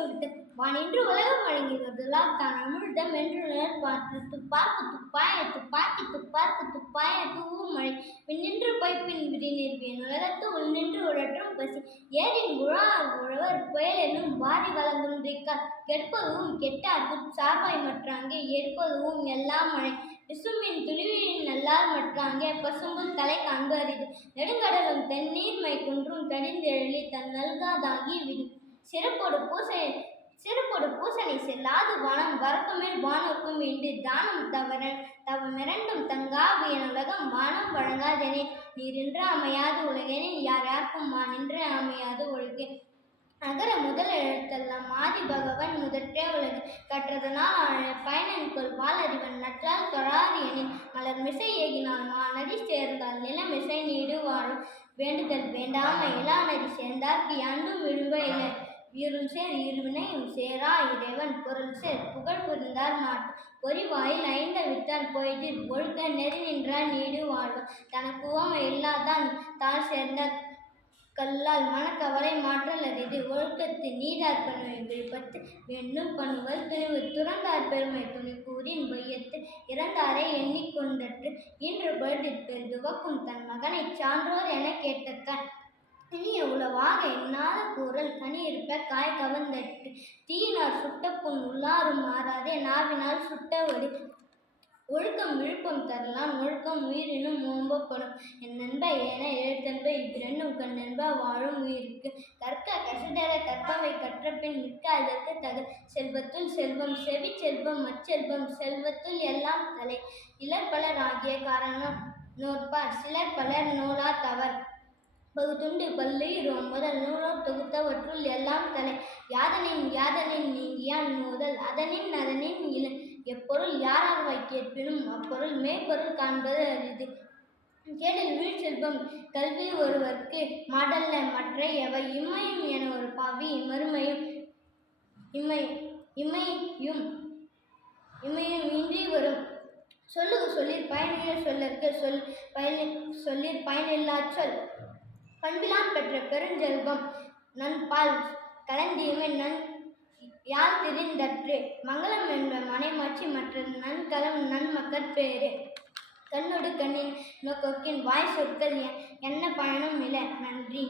விட்டு வானின்று உலகம் வழங்கி வருதலால் தான் அமிழ்தம் என்று பார்த்து துப்பாக்கு துப்பாய துப்பாக்கி துப்பாக்கு துப்பாய தூவும் மழை பின்னின்று பொய்ப்பின் விரிநீர்வியன் உலகத்து உள்நின்று உழற்றும் பசி ஏரின் உழவர் புயல் என்னும் வாரி வளர்ந்துன்றிக்கால் கெடுப்பதுவும் கெட்டார்க்குச் சார்பாய் மற்றாங்கே எடுப்பதுவும் எல்லாம் மழை விசும்பின் துணிவின் நல்லால் மற்றாங்கே பசும்புல் தலை காண்பு அரிது நெடுங்கடலும் தென்னீர்மை குன்றும் தடிந்தெழலி தன் நல்காதாகி விடும் சிறப்பொடு பூசனை செல்லாது வானம் வரக்குமேல் வானோர்க்கும் இன்று தானம் தவமிரண்டும் தங்காவியன் உலகம் வானம் வழங்காதெனே நீரின்று அமையாது உலகெனில் யார் யாருக்கும் நின்று அமையாது ஒழுகே அகர முதல் எழுத்தெல்லாம் ஆதி பகவன் முதற்றே உலகு கற்றதனால் பயனன்கொள் பால் அறிவன் நற்றால் தொழாது எனின் மலர் மிசை ஏகினால் மாநதி சேர்ந்தால் நிலமிசை நீடு வாழும் வேண்டுதல் வேண்டாமை இளா நதி சேர்ந்தார்க்கு யாண்டும் விழும்ப இல்லை இருள் சேர் இருவினையும் சேரா இறைவன் பொருள் சேர் புகழ் புரிந்தார் மாட்டு பொறிவாயில் ஐந்த வித்தால் பொய்தில் ஒழுக்க நெறி நின்றார் நீடு வாழ்வார் தனக்கு உவமை இல்லாதான் தாழ் சேர்ந்த கல்லால் மனக்கவலை மாற்றல் அறிது ஒழுக்கத்து நீதார் பணுவை விழுப்பத்து வேண்டும் பணுவல் துணிவு துறந்தார் பெருமை துணி கூறின் வையத்து இறந்தாரை எண்ணிக்கொண்டற்று இன்று பொழுதிற்கு துவக்கும் தன் மகனை சான்றோர் என கேட்டத்தான் இனிய உளவாக எண்ணாத கூறல் கனி இருப்ப காய் கவர்ந்தற்று தீயினார் சுட்ட புண் உள்ளாரும் மாறாதே நாவினால் சுட்டவடி ஒழுக்கம் விழுப்பம் தரலாம் ஒழுக்கம் உயிரினும் ஓம்பப்படும் என் நண்ப என எழுத்தன்ப இவ்விரண்டும் கண் நண்ப வாழும் உயிருக்கு கற்க கசடர கற்பவை கற்றபின் மிக்க அதற்கு தகு செல்வத்துள் செல்வம் செவி செல்வம் மச்செல்வம் செல்வத்துள் எல்லாம் தலை இலர் பலர் ஆகிய காரணம் நோற்பார் சிலர் பலர் நூலா தவர் பகுத்துண்டு பல்லுயிரோம் முதல் நூலோர் தொகுத்தவற்றுள் எல்லாம் தலை யாதனின் நீங்கியான் நூதல் அதனின் இல எப்பொருள் யாரார்வாய் கேட்பினும் அப்பொருள் மெய்ப்பொருள் காண்பது அரிது கேடல் வீழ்ச்செல்வம் கல்வி ஒருவர்க்கு மாடல்ல மற்ற எவை இம்மையும் என ஒரு பாவி மறுமையும் இம்மையும் இன்றி வரும் சொல்லுக சொல்லிற் பயனில்லை சொல்லற்கு சொல்லிற் பயனில்லா சொல் பண்பிலான் பெற்ற பெருஞ்செல்வம் நன்பால் கலந்தியுமே யாழ் திரிந்தற்று மங்களம் என்ற மனைமாட்சி மற்ற நன்கலம் நன்மக்கட்பேறு கண்ணொடு கண்ணின் நோக்கொக்கின் வாய் சொற்கள் என்ன பயனும் இல்லை. நன்றி.